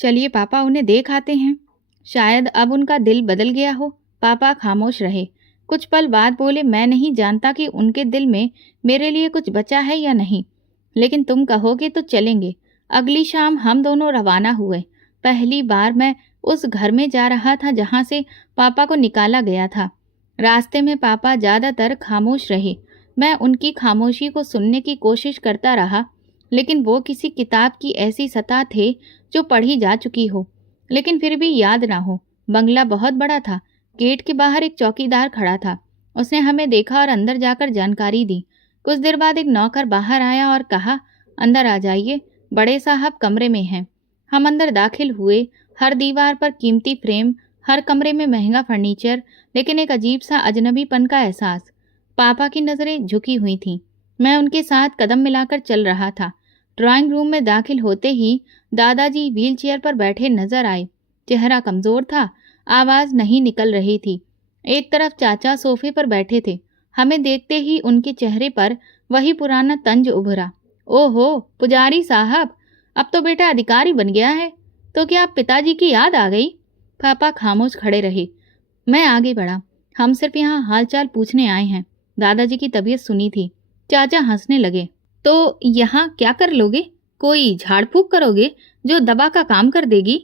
चलिए पापा, उन्हें देख आते हैं। शायद अब उनका दिल बदल गया हो। पापा खामोश रहे। कुछ पल बाद बोले, मैं नहीं जानता कि उनके दिल में मेरे लिए कुछ बचा है या नहीं, लेकिन तुम कहोगे तो चलेंगे। अगली शाम हम दोनों रवाना हुए। पहली बार मैं उस घर में जा रहा था जहाँ से पापा को निकाला गया था। रास्ते में पापा ज़्यादातर खामोश रहे। मैं उनकी खामोशी को सुनने की कोशिश करता रहा, लेकिन वो किसी किताब की ऐसी सतह थे जो पढ़ी जा चुकी हो, लेकिन फिर भी याद ना हो। बंगला बहुत बड़ा था। गेट के बाहर एक चौकीदार खड़ा था। उसने हमें देखा और अंदर जाकर जानकारी दी। कुछ देर बाद एक नौकर बाहर आया और कहा, अंदर आ जाइए, बड़े साहब कमरे में हैं। हम अंदर दाखिल हुए। हर दीवार पर कीमती फ्रेम, हर कमरे में महंगा फर्नीचर, लेकिन एक अजीब सा अजनबीपन का एहसास। पापा की नज़रें झुकी हुई थीं। मैं उनके साथ कदम मिलाकर चल रहा था। ड्राइंग रूम में दाखिल होते ही दादाजी व्हीलचेयर पर बैठे नजर आए। चेहरा कमज़ोर था, आवाज़ नहीं निकल रही थी। एक तरफ चाचा सोफे पर बैठे थे। हमें देखते ही उनके चेहरे पर वही पुराना तंज उभरा। ओहो पुजारी साहब, अब तो बेटा अधिकारी बन गया है। तो क्या पिताजी की याद आ गई? पापा खामोश खड़े रहे। मैं आगे बढ़ा। हम सिर्फ यहाँ हालचाल पूछने आए हैं। दादाजी की तबीयत सुनी थी। चाचा हंसने लगे। तो यहाँ क्या कर लोगे? कोई झाड़ फूक करोगे जो दवा का काम कर देगी?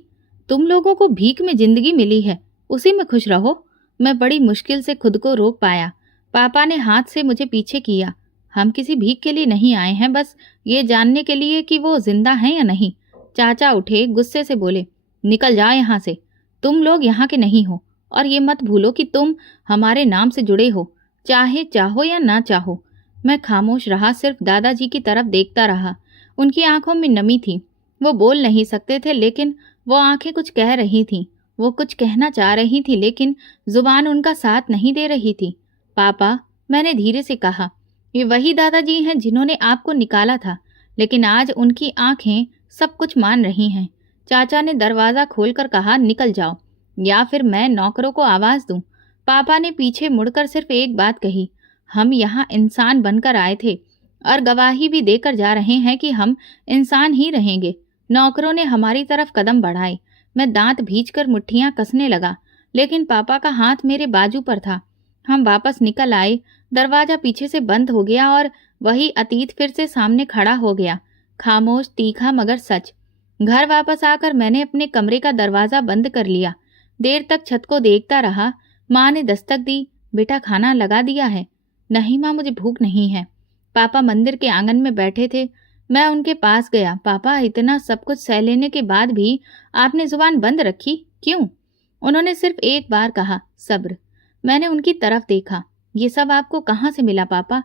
तुम लोगों को भीख में जिंदगी मिली है, उसी में खुश रहो। मैं बड़ी मुश्किल से खुद को रोक पाया। पापा ने हाथ से मुझे पीछे किया। हम किसी भीख के लिए नहीं आए हैं, बस ये जानने के लिए कि वो जिंदा हैं या नहीं। चाचा उठे, गुस्से से बोले, निकल जाओ यहाँ से। तुम लोग यहाँ के नहीं हो, और ये मत भूलो कि तुम हमारे नाम से जुड़े हो, चाहे चाहो या ना चाहो। मैं खामोश रहा, सिर्फ दादाजी की तरफ देखता रहा। उनकी आंखों में नमी थी। वो बोल नहीं सकते थे, लेकिन वो आंखें कुछ कह रही थीं। वो कुछ कहना चाह रही थी, लेकिन जुबान उनका साथ नहीं दे रही थी। पापा, मैंने धीरे से कहा, ये वही दादाजी हैं जिन्होंने आपको निकाला था, लेकिन आज उनकी आंखें सब कुछ मान रही हैं। चाचा ने दरवाज़ा खोलकर कहा, निकल जाओ, या फिर मैं नौकरों को आवाज़ दूं। पापा ने पीछे मुड़कर सिर्फ एक बात कही, हम यहाँ इंसान बनकर आए थे और गवाही भी देकर जा रहे हैं कि हम इंसान ही रहेंगे। नौकरों ने हमारी तरफ कदम बढ़ाए। मैं दांत भींचकर मुट्ठियां कसने लगा, लेकिन पापा का हाथ मेरे बाजू पर था। हम वापस निकल आए। दरवाजा पीछे से बंद हो गया और वही अतीत फिर से सामने खड़ा हो गया, खामोश, तीखा, मगर सच। घर वापस आकर मैंने अपने कमरे का दरवाज़ा बंद कर लिया। देर तक छत को देखता रहा। माँ ने दस्तक दी, बेटा खाना लगा दिया है? नहीं माँ, मुझे भूख नहीं है। पापा मंदिर के आंगन में बैठे थे। मैं उनके पास गया। पापा, इतना सब कुछ सह लेने के बाद भी आपने जुबान बंद रखी, क्यों? उन्होंने सिर्फ एक बार कहा, सब्र। मैंने उनकी तरफ देखा। ये सब आपको कहाँ से मिला पापा?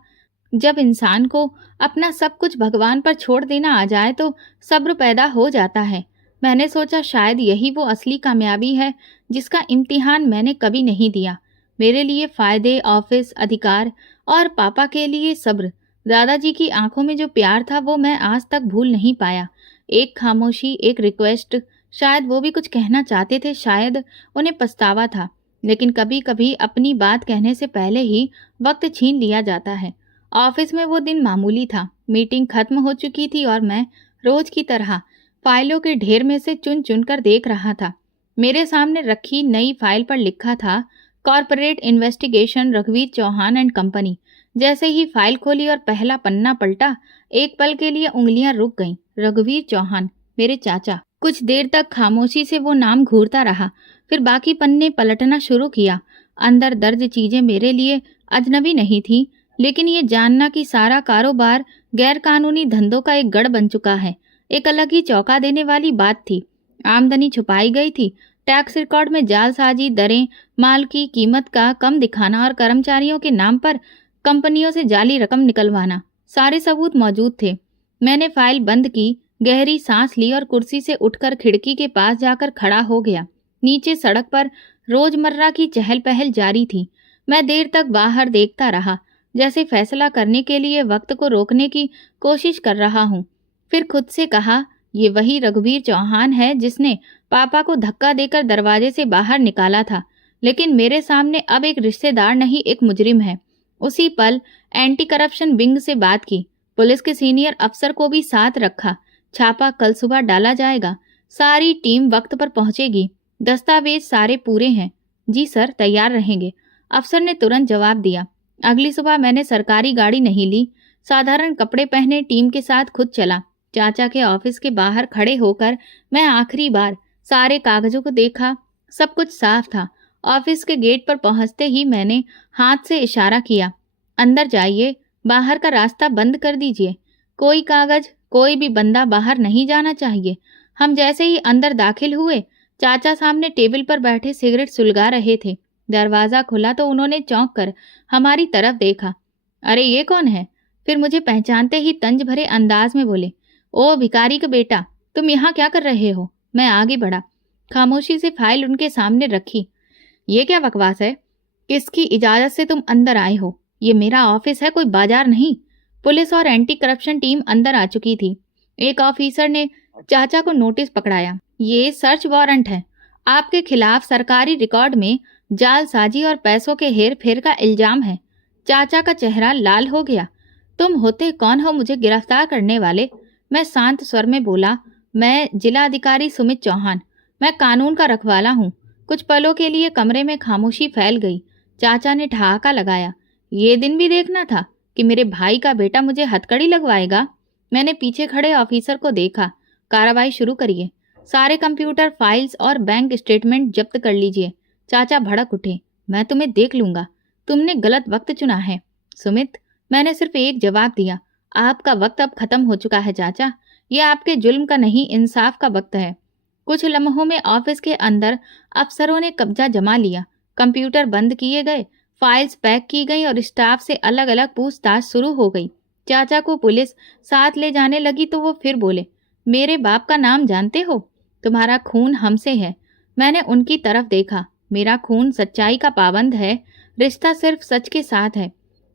जब इंसान को अपना सब कुछ भगवान पर छोड़ देना आ जाए तो सब्र पैदा हो जाता है। मैंने सोचा शायद यही वो असली कामयाबी है जिसका इम्तिहान मैंने कभी नहीं दिया। मेरे लिए फ़ायदे, ऑफिस, अधिकार, और पापा के लिए सब्र। दादाजी की आंखों में जो प्यार था वो मैं आज तक भूल नहीं पाया। एक खामोशी, एक रिक्वेस्ट। शायद वो भी कुछ कहना चाहते थे, शायद उन्हें पछतावा था, लेकिन कभी कभी अपनी बात कहने से पहले ही वक्त छीन लिया जाता है। ऑफिस में वो दिन मामूली था। मीटिंग खत्म हो चुकी थी और मैं रोज की तरह फाइलों के ढेर में से चुन चुन कर देख रहा था। मेरे सामने रखी नई फाइल पर लिखा था, कॉर्पोरेट इन्वेस्टिगेशन, रघुवीर चौहान एंड कंपनी। जैसे ही फाइल खोली और पहला पन्ना पलटा, एक पल के लिए उंगलियां रुक गईं। रघुवीर चौहान, मेरे चाचा। कुछ देर तक खामोशी से वो नाम घूरता रहा, फिर बाकी पन्ने पलटना शुरू किया। अंदर दर्ज चीजें मेरे लिए अजनबी नहीं थी, लेकिन ये जानना कि सारा कारोबार गैर कानूनी धंधों का एक गढ़ बन चुका है, एक अलग ही चौंका देने वाली बात थी। आमदनी छुपाई गई थी, टैक्स रिकॉर्ड में जालसाजी, दरें, माल की कीमत का कम दिखाना और कर्मचारियों के नाम पर कंपनियों से जाली रकम निकलवाना, सारे सबूत मौजूद थे। मैंने फाइल बंद की, गहरी सांस ली और कुर्सी से उठकर खिड़की के पास जाकर खड़ा हो गया। नीचे सड़क पर रोजमर्रा की चहल पहल जारी थी। मैं देर तक बाहर देखता रहा। जैसे फैसला करने के लिए वक्त को रोकने की कोशिश कर रहा हूँ। फिर खुद से कहा, ये वही रघुवीर चौहान है जिसने पापा को धक्का देकर दरवाजे से बाहर निकाला था, लेकिन मेरे सामने अब एक रिश्तेदार नहीं, एक मुजरिम है। उसी पल एंटी करप्शन विंग से बात की, पुलिस के सीनियर अफसर को भी साथ रखा। छापा कल सुबह डाला जाएगा, सारी टीम वक्त पर पहुंचेगी, दस्तावेज सारे पूरे हैं। जी सर, तैयार रहेंगे, अफसर ने तुरंत जवाब दिया। अगली सुबह मैंने सरकारी गाड़ी नहीं ली, साधारण कपड़े पहने टीम के साथ खुद चला। चाचा के ऑफिस के बाहर खड़े होकर मैं आखिरी बार सारे कागजों को देखा। सब कुछ साफ था। ऑफिस के गेट पर पहुंचते ही मैंने हाथ से इशारा किया, अंदर जाइए, बाहर का रास्ता बंद कर दीजिए। कोई कागज, कोई भी बंदा बाहर नहीं जाना चाहिए। हम जैसे ही अंदर दाखिल हुए, चाचा सामने टेबल पर बैठे सिगरेट सुलगा रहे थे। दरवाजा खुला तो उन्होंने चौंक कर हमारी तरफ देखा। अरे ये कौन है? फिर मुझे पहचानते ही तंज भरे अंदाज में बोले, ओ भिखारी का बेटा, तुम यहाँ क्या कर रहे हो? मैं आगे बढ़ा, खामोशी से फाइल उनके सामने रखी। ये क्या बकवास है? किसकी इजाजत से तुम अंदर आए हो? ये मेरा ऑफिस है, कोई बाजार नहीं। पुलिस और एंटी करप्शन टीम अंदर आ चुकी थी। एक ऑफिसर ने चाचा को नोटिस पकड़ाया। ये सर्च वारंट है, आपके खिलाफ सरकारी रिकॉर्ड में जालसाजी और पैसों के हेर फेर का इल्जाम है। चाचा का चेहरा लाल हो गया। तुम होते कौन हो मुझे गिरफ्तार करने वाले? मैं शांत स्वर में बोला, मैं जिला अधिकारी सुमित चौहान, मैं कानून का रखवाला हूँ। कुछ पलों के लिए कमरे में खामोशी फैल गई। चाचा ने ठहाका लगाया, ये दिन भी देखना था कि मेरे भाई का बेटा मुझे हथकड़ी लगवाएगा। मैंने पीछे खड़े ऑफिसर को देखा। कार्रवाई शुरू करिए, सारे कंप्यूटर फाइल्स और बैंक स्टेटमेंट जब्त कर लीजिए। चाचा भड़क उठे, मैं तुम्हें देख लूंगा, तुमने गलत वक्त चुना है। सुमित, मैंने सिर्फ एक जवाब दिया, आपका वक्त अब खत्म हो चुका है चाचा। ये आपके जुल्म का नहीं, इंसाफ का वक्त है। कुछ लम्हों में ऑफिस के अंदर अफसरों ने कब्जा जमा लिया। कंप्यूटर बंद किए गए, फाइल्स पैक की गई और स्टाफ से अलग अलग पूछताछ शुरू हो गई। चाचा को पुलिस साथ ले जाने लगी तो वो फिर बोले, मेरे बाप का नाम जानते हो? तुम्हारा खून हमसे है। मैंने उनकी तरफ देखा। मेरा खून सच्चाई का पाबंद है, रिश्ता सिर्फ सच के साथ है।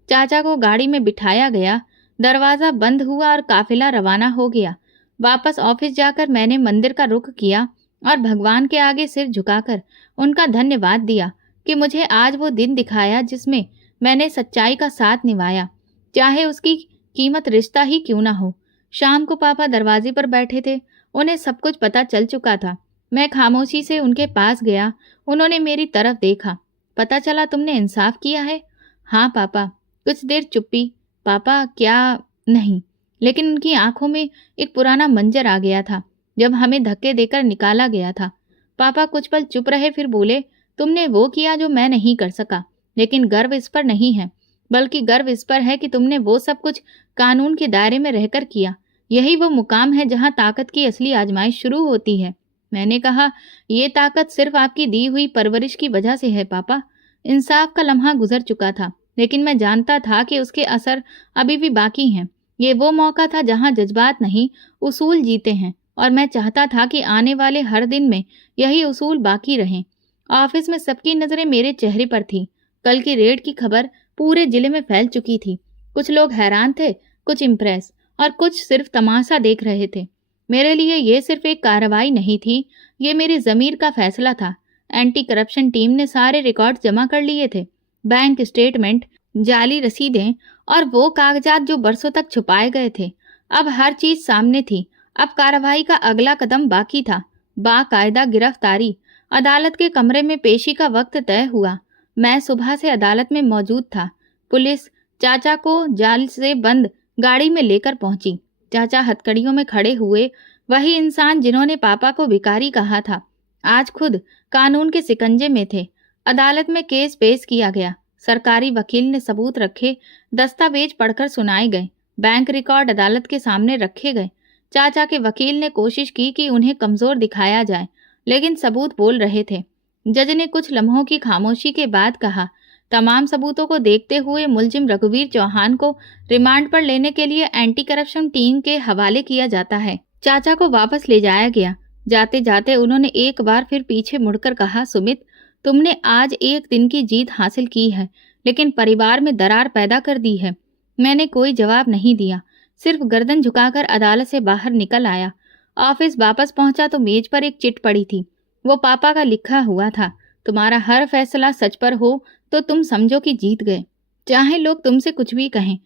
चाचा को गाड़ी में बिठाया गया, दरवाज़ा बंद हुआ और काफिला रवाना हो गया। वापस ऑफिस जाकर मैंने मंदिर का रुख किया और भगवान के आगे सिर झुकाकर उनका धन्यवाद दिया कि मुझे आज वो दिन दिखाया जिसमें मैंने सच्चाई का साथ निभाया, चाहे उसकी कीमत रिश्ता ही क्यों ना हो। शाम को पापा दरवाजे पर बैठे थे, उन्हें सब कुछ पता चल चुका था। मैं खामोशी से उनके पास गया। उन्होंने मेरी तरफ देखा। पता चला तुमने इंसाफ किया है? हाँ पापा। कुछ देर चुप्पी। पापा क्या? नहीं। लेकिन उनकी आंखों में एक पुराना मंजर आ गया था जब हमें धक्के देकर निकाला गया था। पापा कुछ पल चुप रहे, फिर बोले, तुमने वो किया जो मैं नहीं कर सका, लेकिन गर्व इस पर नहीं है, बल्कि गर्व इस पर है कि तुमने वो सब कुछ कानून के दायरे में रहकर किया। यही वो मुकाम है जहाँ ताकत की असली आजमाइश शुरू होती है। मैंने कहा, ये ताकत सिर्फ आपकी दी हुई परवरिश की वजह से है पापा। इंसाफ का लम्हा गुजर चुका था, लेकिन मैं जानता था कि उसके असर अभी भी बाकी हैं। ये वो मौका था जहाँ जज्बात नहीं, उसूल जीते हैं, और मैं चाहता था कि आने वाले हर दिन में यही उसूल बाकी रहें। ऑफिस में सबकी नज़रें मेरे चेहरे पर थी। कल की रेड की खबर पूरे जिले में फैल चुकी थी। कुछ लोग हैरान थे, कुछ इम्प्रेस, और कुछ सिर्फ तमाशा देख रहे थे। मेरे लिए ये सिर्फ एक कार्रवाई नहीं थी, ये मेरी ज़मीर का फैसला था। एंटी करप्शन टीम ने सारे रिकॉर्ड जमा कर लिए थे, बैंक स्टेटमेंट, जाली रसीदें और वो कागजात जो बरसों तक छुपाए गए थे। अब हर चीज सामने थी। अब कार्रवाई का अगला कदम बाकी था, बाकायदा गिरफ्तारी। अदालत के कमरे में पेशी का वक्त तय हुआ। मैं सुबह से अदालत में मौजूद था। पुलिस चाचा को जाल से बंद गाड़ी में लेकर पहुंची। चाचा हथकड़ियों में खड़े हुए, वही इंसान जिन्होंने पापा को भिखारी कहा था, आज खुद कानून के सिकंजे में थे। अदालत में केस पेश किया गया। सरकारी वकील ने सबूत रखे, दस्तावेज पढ़कर सुनाए गए, बैंक रिकॉर्ड अदालत के सामने रखे गए। चाचा के वकील ने कोशिश की कि उन्हें कमजोर दिखाया जाए, लेकिन सबूत बोल रहे थे। जज ने कुछ लम्हों की खामोशी के बाद कहा, तमाम सबूतों को देखते हुए मुलजिम रघुवीर चौहान को रिमांड पर लेने के लिए एंटी करप्शन टीम के हवाले किया जाता है। चाचा को वापस ले जाया गया। जाते जाते उन्होंने एक बार फिर पीछे मुड़कर कहा, सुमित, तुमने आज एक दिन की जीत हासिल की है, लेकिन परिवार में दरार पैदा कर दी है। मैंने कोई जवाब नहीं दिया, सिर्फ गर्दन झुकाकर अदालत से बाहर निकल आया। ऑफिस वापस पहुंचा तो मेज पर एक चिट पड़ी थी। वो पापा का लिखा हुआ था, तुम्हारा हर फैसला सच पर हो तो तुम समझो कि जीत गए, चाहे लोग तुमसे कुछ भी कहें।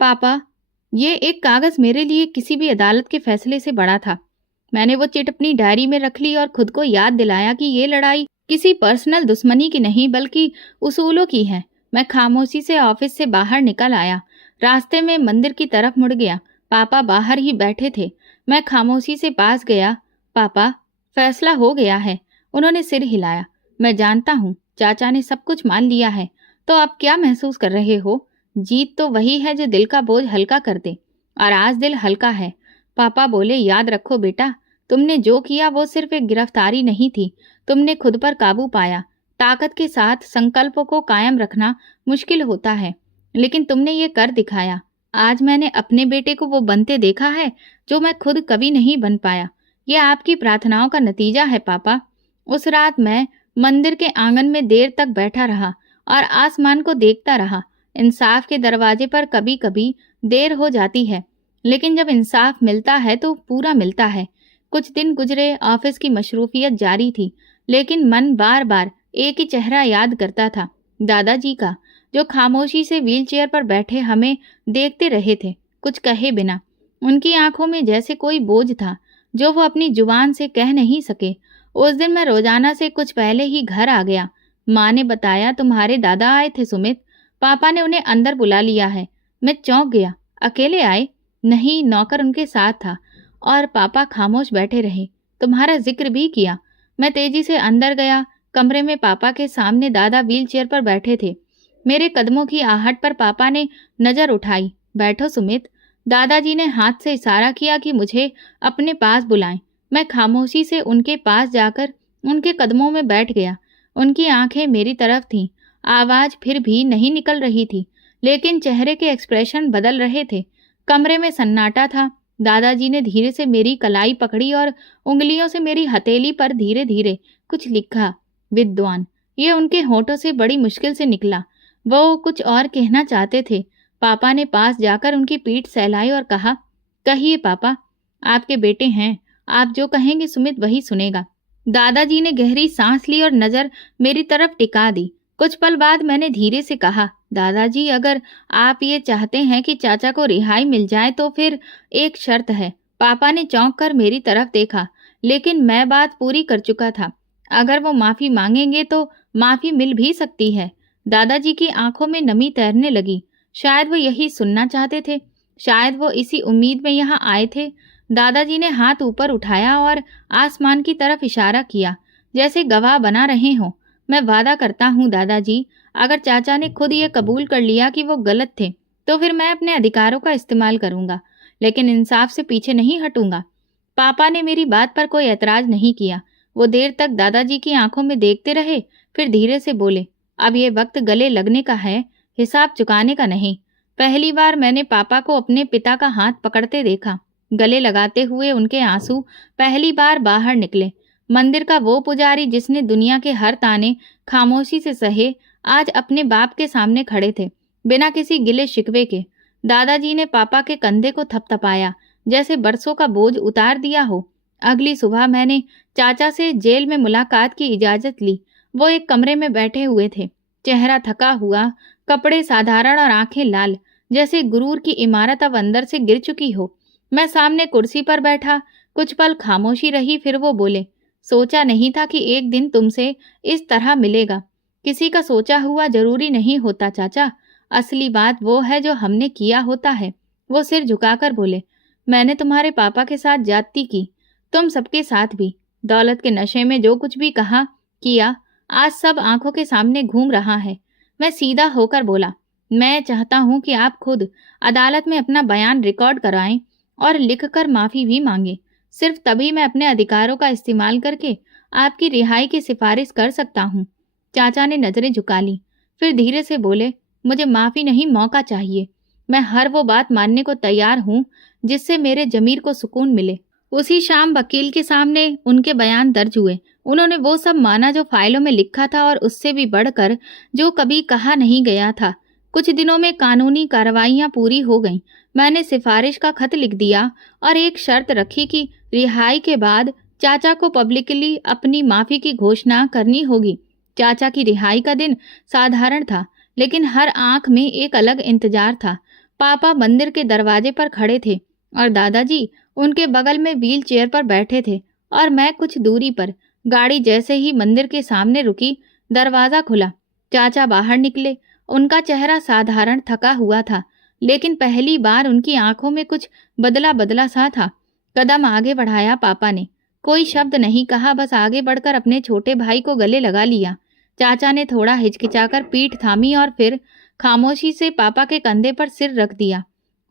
पापा, ये एक कागज मेरे लिए किसी भी अदालत के फैसले से बड़ा था। मैंने वो चिट अपनी डायरी में रख ली और खुद को याद दिलाया कि ये लड़ाई किसी पर्सनल दुश्मनी की नहीं बल्कि उसूलों की है। मैं खामोशी से ऑफिस से बाहर निकल आया। रास्ते में मंदिर की तरफ मुड़ गया। पापा बाहर ही बैठे थे। मैं खामोशी से पास गया। पापा, फैसला हो गया है। उन्होंने सिर हिलाया। मैं जानता हूँ, चाचा ने सब कुछ मान लिया है। तो आप क्या महसूस कर रहे हो? जीत तो वही है जो दिल का बोझ हल्का कर दे, और आज दिल हल्का है। पापा बोले, याद रखो बेटा, तुमने जो किया वो सिर्फ एक गिरफ्तारी नहीं थी। तुमने खुद पर काबू पाया। ताकत के साथ संकल्पों को कायम रखना मुश्किल होता है, लेकिन तुमने ये कर दिखाया। आज मैंने अपने बेटे को वो बनते देखा है जो मैं खुद कभी नहीं बन पाया। ये आपकी प्रार्थनाओं का नतीजा है पापा। उस रात मैं मंदिर के आंगन में देर तक बैठा रहा और आसमान को देखता रहा। इंसाफ के दरवाजे पर कभी कभी देर हो जाती है, लेकिन जब इंसाफ मिलता है तो पूरा मिलता है। कुछ दिन गुजरे, ऑफिस की मशरूफियत जारी थी, लेकिन मन बार बार एक ही चेहरा याद करता था, दादाजी का, जो खामोशी से व्हीलचेयर पर बैठे हमें देखते रहे थे, कुछ कहे बिना। उनकी आंखों में जैसे कोई बोझ था जो वो अपनी जुबान से कह नहीं सके। उस दिन मैं रोजाना से कुछ पहले ही घर आ गया। माँ ने बताया, तुम्हारे दादा आए थे सुमित। पापा ने उन्हें अंदर बुला लिया है। मैं चौंक गया। अकेले आए? नहीं, नौकर उनके साथ था। और पापा खामोश बैठे रहे। तुम्हारा जिक्र भी किया। मैं तेजी से अंदर गया। कमरे में पापा के सामने दादा व्हीलचेयर पर बैठे थे। मेरे कदमों की आहट पर पापा ने नजर उठाई। बैठो सुमित। दादाजी ने हाथ से इशारा किया कि मुझे अपने पास बुलाएं। मैं खामोशी से उनके पास जाकर उनके कदमों में बैठ गया। उनकी आंखें मेरी तरफ थीं। आवाज फिर भी नहीं निकल रही थी, लेकिन चेहरे के एक्सप्रेशन बदल रहे थे। कमरे में सन्नाटा था। दादाजी ने धीरे से मेरी कलाई पकड़ी और उंगलियों से मेरी हथेली पर धीरे धीरे कुछ लिखा। विद्वान, ये उनके होठों से बड़ी मुश्किल से निकला। वो कुछ और कहना चाहते थे। पापा ने पास जाकर उनकी पीठ सहलाई और कहा, कहिए पापा, आपके बेटे हैं। आप जो कहेंगे सुमित वही सुनेगा। दादाजी ने गहरी सांस ली और नजर मेरी तरफ टिका दी। कुछ पल बाद मैंने धीरे से कहा, दादाजी, अगर आप ये चाहते हैं कि चाचा को रिहाई मिल जाए तो फिर एक शर्त है। पापा ने चौंक कर मेरी तरफ देखा, लेकिन मैं बात पूरी कर चुका था। अगर वो माफी मांगेंगे तो माफी मिल भी सकती है। दादाजी की आंखों में नमी तैरने लगी। शायद वो यही सुनना चाहते थे। शायद वो इसी उम्मीद में यहाँ आए थे। दादाजी ने हाथ ऊपर उठाया और आसमान की तरफ इशारा किया, जैसे गवाह बना रहे हों। मैं वादा करता हूँ दादाजी, अगर चाचा ने खुद ये कबूल कर लिया कि वो गलत थे, तो फिर मैं अपने अधिकारों का इस्तेमाल करूंगा, लेकिन इंसाफ से पीछे नहीं हटूंगा। पापा ने मेरी बात पर कोई एतराज नहीं किया। वो देर तक दादाजी की आंखों में देखते रहे, फिर धीरे से बोले, अब ये वक्त गले लगने का है, हिसाब चुकाने का नहीं। पहली बार मैंने पापा को अपने पिता का हाथ पकड़ते देखा। गले लगाते हुए उनके आंसू पहली बार बाहर निकले। मंदिर का वो पुजारी जिसने दुनिया के हर ताने खामोशी से सहे, आज अपने बाप के सामने खड़े थे, बिना किसी गिले शिकवे के। दादाजी ने पापा के कंधे को थपथपाया, जैसे बरसों का बोझ उतार दिया हो। अगली सुबह मैंने चाचा से जेल में मुलाकात की इजाजत ली। वो एक कमरे में बैठे हुए थे, चेहरा थका हुआ, कपड़े साधारण और आंखें लाल, जैसे गुरूर की इमारत अब अंदर से गिर चुकी हो। मैं सामने कुर्सी पर बैठा। कुछ पल खामोशी रही, फिर वो बोले, सोचा नहीं था कि एक दिन तुमसे इस तरह मिलेगा। किसी का सोचा हुआ जरूरी नहीं होता चाचा, असली बात वो है जो हमने किया होता है। वो सिर झुकाकर बोले, मैंने तुम्हारे पापा के साथ ज्यादती की, तुम सबके साथ भी। दौलत के नशे में जो कुछ भी कहा किया, आज सब आंखों के सामने घूम रहा है। मैं सीधा होकर बोला, मैं चाहता हूं कि आप खुद अदालत में अपना बयान रिकॉर्ड कराएं और लिखकर माफी भी मांगे। सिर्फ तभी मैं अपने अधिकारों का इस्तेमाल करके आपकी रिहाई की सिफारिश कर सकता हूँ। चाचा ने नजरें झुका ली, फिर धीरे से बोले, मुझे माफी नहीं, मौका चाहिए। मैं हर वो बात मानने को तैयार हूँ जिससे मेरे जमीर को सुकून मिले। उसी शाम वकील के सामने उनके बयान दर्ज हुए। उन्होंने वो सब माना जो फाइलों में लिखा था और उससे भी बढ़कर जो कभी कहा नहीं गया था। कुछ दिनों में कानूनी कार्रवाइयां पूरी हो गईं। मैंने सिफारिश का खत लिख दिया और एक शर्त रखी कि रिहाई के बाद चाचा को पब्लिकली अपनी माफी की घोषणा करनी होगी। चाचा की रिहाई का दिन साधारण था, लेकिन हर आंख में एक अलग इंतजार था। पापा मंदिर के दरवाजे पर खड़े थे और दादाजी उनके बगल में व्हील चेयर पर बैठे थे और मैं कुछ दूरी पर। गाड़ी जैसे ही मंदिर के सामने रुकी, दरवाजा खुला। चाचा बाहर निकले। उनका चेहरा साधारण थका हुआ था, लेकिन पहली बार उनकी आंखों में कुछ बदला बदला सा था। कदम आगे बढ़ाया पापा ने। कोई शब्द नहीं कहा, बस आगे बढ़कर अपने छोटे भाई को गले लगा लिया। चाचा ने थोड़ा हिचकिचाकर पीठ थामी और फिर खामोशी से पापा के कंधे पर सिर रख दिया।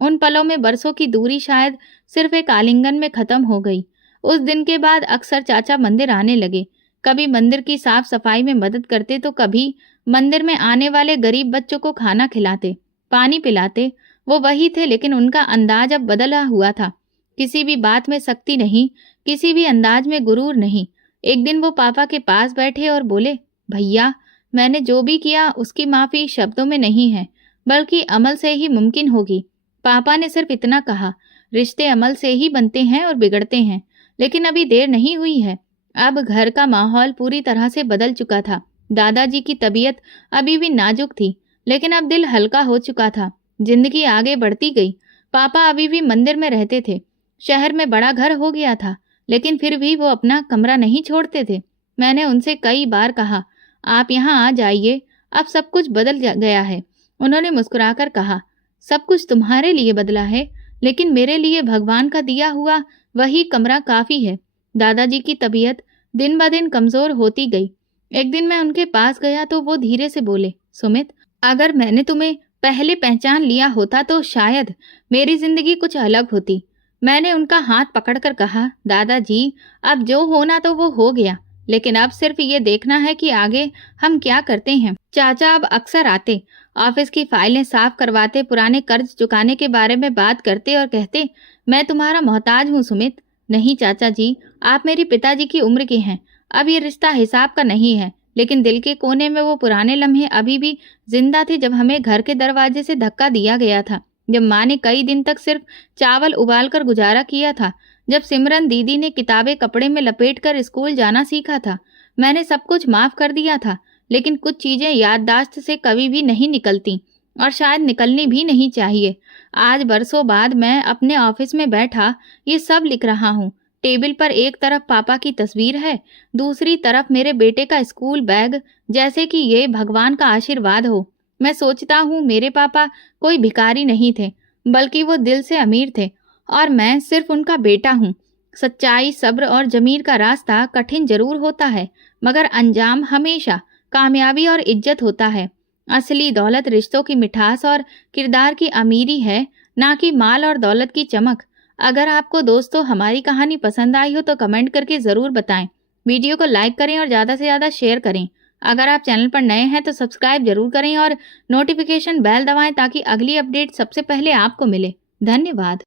उन पलों में बरसों की दूरी शायद सिर्फ एक आलिंगन में खत्म हो गई। उस दिन के बाद अक्सर चाचा मंदिर आने लगे। कभी मंदिर की साफ सफाई में मदद करते तो कभी मंदिर में आने वाले गरीब बच्चों को खाना खिलाते, पानी पिलाते। वो वही थे, लेकिन उनका अंदाज अब बदला हुआ था। किसी भी बात में सख्ती नहीं, किसी भी अंदाज में गुरूर नहीं। एक दिन वो पापा के पास बैठे और बोले, भैया, मैंने जो भी किया उसकी माफी शब्दों में नहीं है, बल्कि अमल से ही मुमकिन होगी। पापा ने सिर्फ इतना कहा, रिश्ते अमल से ही बनते हैं और बिगड़ते हैं। लेकिन अभी देर नहीं हुई है। अब घर का माहौल पूरी तरह से बदल चुका था। दादाजी की तबीयत अभी भी नाजुक थी, लेकिन अब दिल हल्का हो चुका था। जिंदगी आगे बढ़ती गई। पापा अभी भी मंदिर में रहते थे। शहर में बड़ा घर हो गया था, लेकिन फिर भी वो अपना कमरा नहीं छोड़ते थे। मैंने उनसे कई बार कहा, आप यहाँ आ जाइए, अब सब कुछ बदल गया है। उन्होंने मुस्कुराकर कहा, सब कुछ तुम्हारे लिए बदला है, लेकिन मेरे लिए भगवान का दिया हुआ वही कमरा काफी है। दादाजी की तबीयत दिन ब दिन कमजोर होती गई। एक दिन मैं उनके पास गया तो वो धीरे से बोले, सुमित, अगर मैंने तुम्हें पहले पहचान लिया होता तो शायद मेरी जिंदगी कुछ अलग होती। मैंने उनका हाथ पकड़कर कहा, दादाजी, अब जो होना तो वो हो गया, लेकिन अब सिर्फ ये देखना है कि आगे हम क्या करते हैं। चाचा अब अक्सर आते, ऑफिस की फाइलें साफ करवाते, पुराने कर्ज चुकाने के बारे में बात करते और कहते, मैं तुम्हारा मोहताज हूँ सुमित। नहीं चाचा जी, आप मेरे पिताजी की उम्र के हैं। अब ये रिश्ता हिसाब का नहीं है, लेकिन दिल के कोने में वो पुराने लम्हे अभी भी जिंदा थे जब हमें घर के दरवाजे से धक्का दिया गया था, जब माँ ने कई दिन तक सिर्फ चावल उबाल कर गुजारा किया था, जब सिमरन दीदी ने किताबें कपड़े में लपेटकर स्कूल जाना सीखा था। मैंने सब कुछ माफ कर दिया था, लेकिन कुछ चीजें याददाश्त से कभी भी नहीं निकलती और शायद निकलनी भी नहीं चाहिए। आज बरसों बाद मैं अपने ऑफिस में बैठा ये सब लिख रहा हूँ। टेबल पर एक तरफ पापा की तस्वीर है, दूसरी तरफ मेरे बेटे का स्कूल बैग, जैसे कि ये भगवान का आशीर्वाद हो। मैं सोचता हूँ मेरे पापा कोई भिखारी नहीं थे, बल्कि वो दिल से अमीर थे और मैं सिर्फ उनका बेटा हूँ। सच्चाई, सब्र और जमीर का रास्ता कठिन जरूर होता है, मगर अंजाम हमेशा कामयाबी और इज्जत होता है। असली दौलत रिश्तों की मिठास और किरदार की अमीरी है, ना कि माल और दौलत की चमक। अगर आपको दोस्तों हमारी कहानी पसंद आई हो तो कमेंट करके ज़रूर बताएं। वीडियो को लाइक करें और ज़्यादा से ज़्यादा शेयर करें। अगर आप चैनल पर नए हैं तो सब्सक्राइब जरूर करें और नोटिफिकेशन बेल दबाएं ताकि अगली अपडेट सबसे पहले आपको मिले। धन्यवाद।